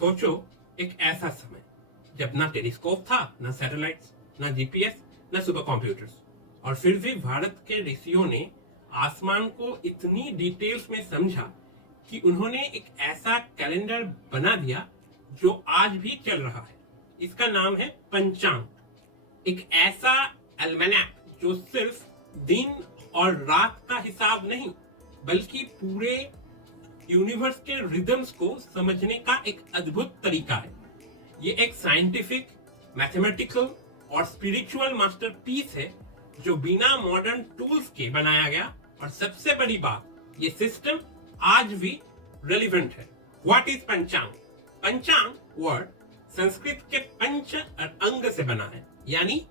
सोचो एक ऐसा समय जब ना टेलीस्कोप था, ना सैटेलाइट्स, ना जीपीएस, ना सुपर कंप्यूटर्स, और फिर भी भारत के ऋषियों ने आसमान को इतनी डिटेल्स में समझा कि उन्होंने एक ऐसा कैलेंडर बना दिया जो आज भी चल रहा है। इसका नाम है पंचांग। एक ऐसा एल्मेनाक जो सिर्फ दिन और रात का हिसाब नहीं बल्कि पूरे यूनिवर्स के रिदम्स को समझने का एक अद्भुत तरीका है। ये एक साइंटिफिक, मैथमेटिकल और स्पिरिचुअल मास्टरपीस है जो बिना मॉडर्न टूल्स के बनाया गया, और सबसे बड़ी बात, ये सिस्टम आज भी रेलिवेंट है। व्हाट इज पंचांग? पंचांग वर्ड संस्कृत के पंच और अंग से बना है, यानी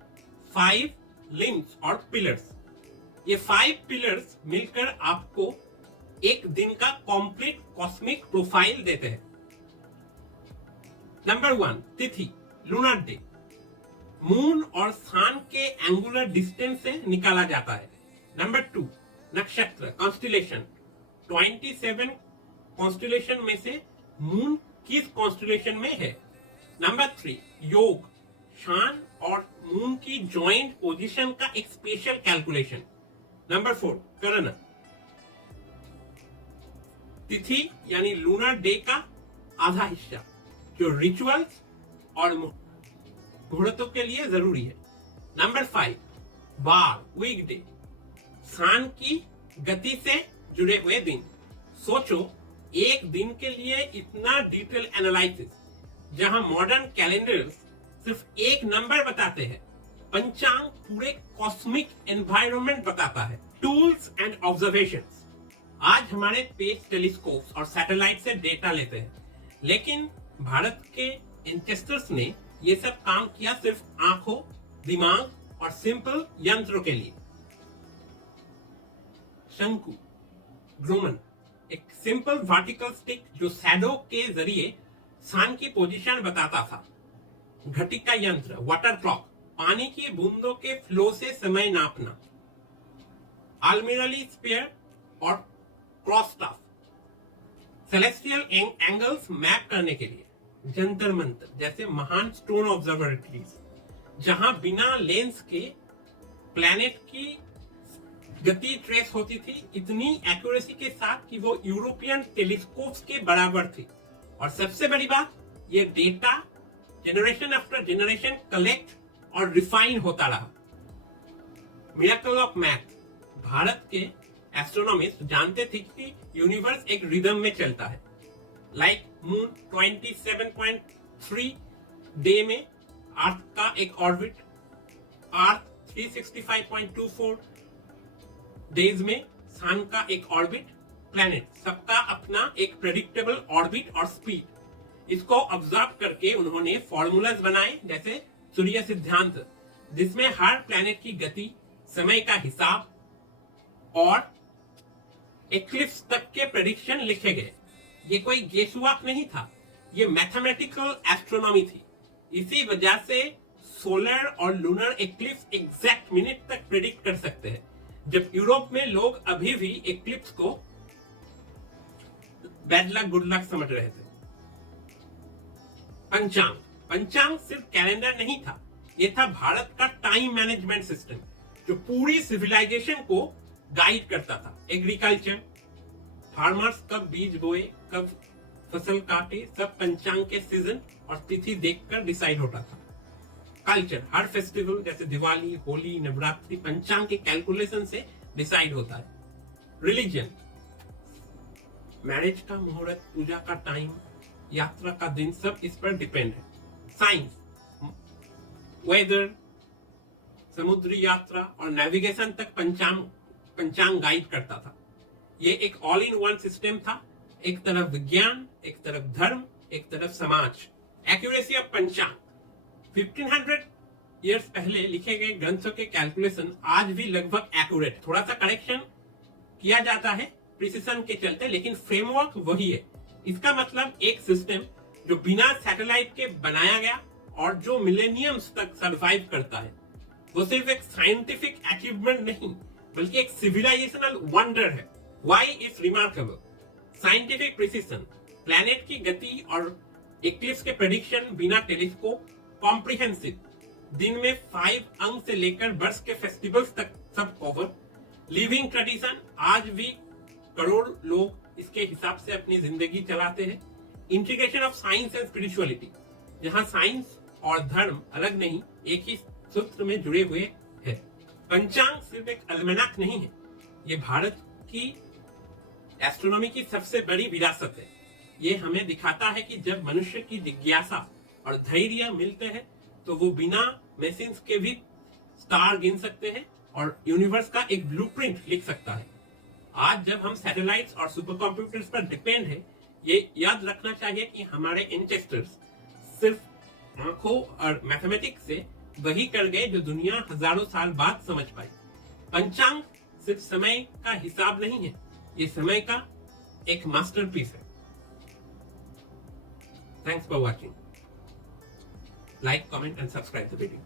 5 लिम्स और पिलर्स। ये 5 पिलर्स मिलकर आपको एक दिन का कंप्लीट कॉस्मिक प्रोफाइल देते हैं। नंबर 1, तिथि, लूनर डे। मून और सन के एंगुलर डिस्टेंस से निकाला जाता है। नंबर 2, नक्षत्र, कॉन्स्टिलेशन। 27 कॉन्स्टिलेशन में से मून किस कॉन्स्टिलेशन में है? नंबर 3, योग, सन और मून की जॉइंट पोजीशन का एक स्पेशल कैलकुलेशन। नंबर 4, करण, तिथि यानी लूनर डे का आधा हिस्सा जो रिचुअल्स और मुहूर्तों के लिए जरूरी है। नंबर 5, बार, वीक डे, सन की गति से जुड़े हुए दिन। सोचो एक दिन के लिए इतना डिटेल एनालिसिस, जहां मॉडर्न कैलेंडर्स सिर्फ एक नंबर बताते हैं, पंचांग पूरे कॉस्मिक एनवायरनमेंट बताता है। Tools and observations. आज हमारे स्पेस टेलीस्कोप्स और सैटेलाइट से डेटा लेते हैं, लेकिन भारत के एंसेस्टर्स ने ये सब काम किया सिर्फ आंखों, दिमाग और सिंपल यंत्रों के लिए। शंकु, ग्रोमन, एक सिंपल वर्टिकल स्टिक जो शैडो के जरिए सन की पोजीशन बताता था। घटिका यंत्र, वाटर क्लॉक, पानी की बूंदों के फ्लो से समय नापना। आल्मिरली स्फीयर और cross staff, celestial angles map करने के लिए। जंतर मंतर जैसे महान स्टोन ऑब्जर्वेटरीज, जहां बिना लेंस के प्लैनेट की गति ट्रेस होती थी, इतनी एक्यूरेसी के साथ कि वो यूरोपियन टेलीस्कोप्स के बराबर थी। और सबसे बड़ी बात, ये data generation after generation collect और रिफाइन होता रहा। मिरेकल ऑफ मैथ, भारत के एस्ट्रोनॉमिस्ट जानते थे कि यूनिवर्स एक रिदम में चलता है। लाइक मून 27.3 डे में अर्थ का एक ऑर्बिट, अर्थ 365.24 डेज में सन का एक ऑर्बिट, प्लैनेट सबका अपना एक प्रेडिक्टेबल ऑर्बिट और स्पीड। इसको ऑब्जर्व करके उन्होंने फॉर्मूलाज बनाए, जैसे सूर्य सिद्धांत, जिसमें हर प्लैनेट की गति, समय का हिसाब और एक्लिप्स तक के प्रेडिक्शन लिखे गए। ये कोई गेसवर्क नहीं था, ये मैथमेटिकल एस्ट्रोनॉमी थी। इसी वजह से सोलर और लूनर एक्लिप्स एग्जैक्ट मिनट तक प्रेडिक्ट कर सकते हैं, जब यूरोप में लोग अभी भी एक्लिप्स को बैड लक गुड लक समझ रहे थे। पंचांग, पंचांग सिर्फ कैलेंडर नहीं था, ये था भारत का टाइम मैनेजमेंट सिस्टम जो पूरी सिविलाइजेशन को गाइड करता था। एग्रीकल्चर, फार्मर्स कब बीज बोए, कब फसल काटे, सब पंचांग के सीजन और तिथि देखकर डिसाइड होता था। कल्चर, हर फेस्टिवल जैसे दिवाली, होली, नवरात्रि पंचांग के कैलकुलेशन से डिसाइड होता है। रिलीजन, मैरिज का मुहूर्त, पूजा का टाइम, यात्रा का दिन, सब इस पर डिपेंड है। साइंस, वेदर, समुद्री यात्रा और नेविगेशन तक पंचांग गाइड करता था। ये एक ऑल इन वन सिस्टम था, एक तरफ विज्ञान, एक तरफ धर्म, एक तरफ समाज। एक्यूरेसी ऑफ पंचांग, 1500 ईयर्स पहले लिखे गए ग्रंथों के कैलकुलेशन आज भी लगभग एक्यूरेट, थोड़ा सा करेक्शन किया जाता है प्रिसिशन के चलते, लेकिन फ्रेमवर्क वही है। इसका मतलब एक सिस्टम जो बिना सैटेलाइट के बनाया गया और जो मिलेनियम्स तक सरवाइव करता है, वो सिर्फ एक साइंटिफिक अचीवमेंट नहीं बल्कि एक सिविलाइजेशनल वंडर है। Why is remarkable? Scientific precision, planet की गति और इक्लिप्स के प्रेडिक्शन बिना टेलीस्कोप, कॉम्प्रिहेंसिव, दिन में 5 अंक से लेकर वर्ष के फेस्टिवल्स तक सब कवर, लिविंग ट्रेडिशन, आज भी करोड़ लोग इसके हिसाब से अपनी जिंदगी चलाते हैं। Integration of science and spirituality, जहां साइंस और धर्म अलग नहीं, एक ही सूत्र में जुड़े हुए हैं। पंचांग सिर्फ एक अलमनाक नहीं है, ये भारत की एस्ट्रोनॉमी की सबसे बड़ी विरासत है। ये हमें दिखाता है कि जब मनुष्य की जिज्ञासा और धैर्य मिलते हैं तो वो बिना मशीन्स के भी स्टार गिन सकते हैं और यूनिवर्स का एक ब्लूप्रिंट लिख सकता है। आज जब हम सैटेलाइट्स और सुपर कंप्यूटर्स पर डिपेंड है, ये याद रखना चाहिए कि हमारे एंसेस्टर्स सिर्फ आंखों और मैथमेटिक्स से वही कर गए जो दुनिया हजारों साल बाद समझ पाई। पंचांग सिर्फ समय का हिसाब नहीं है, ये समय का एक मास्टरपीस है। Thanks for watching. Like, comment and subscribe the video.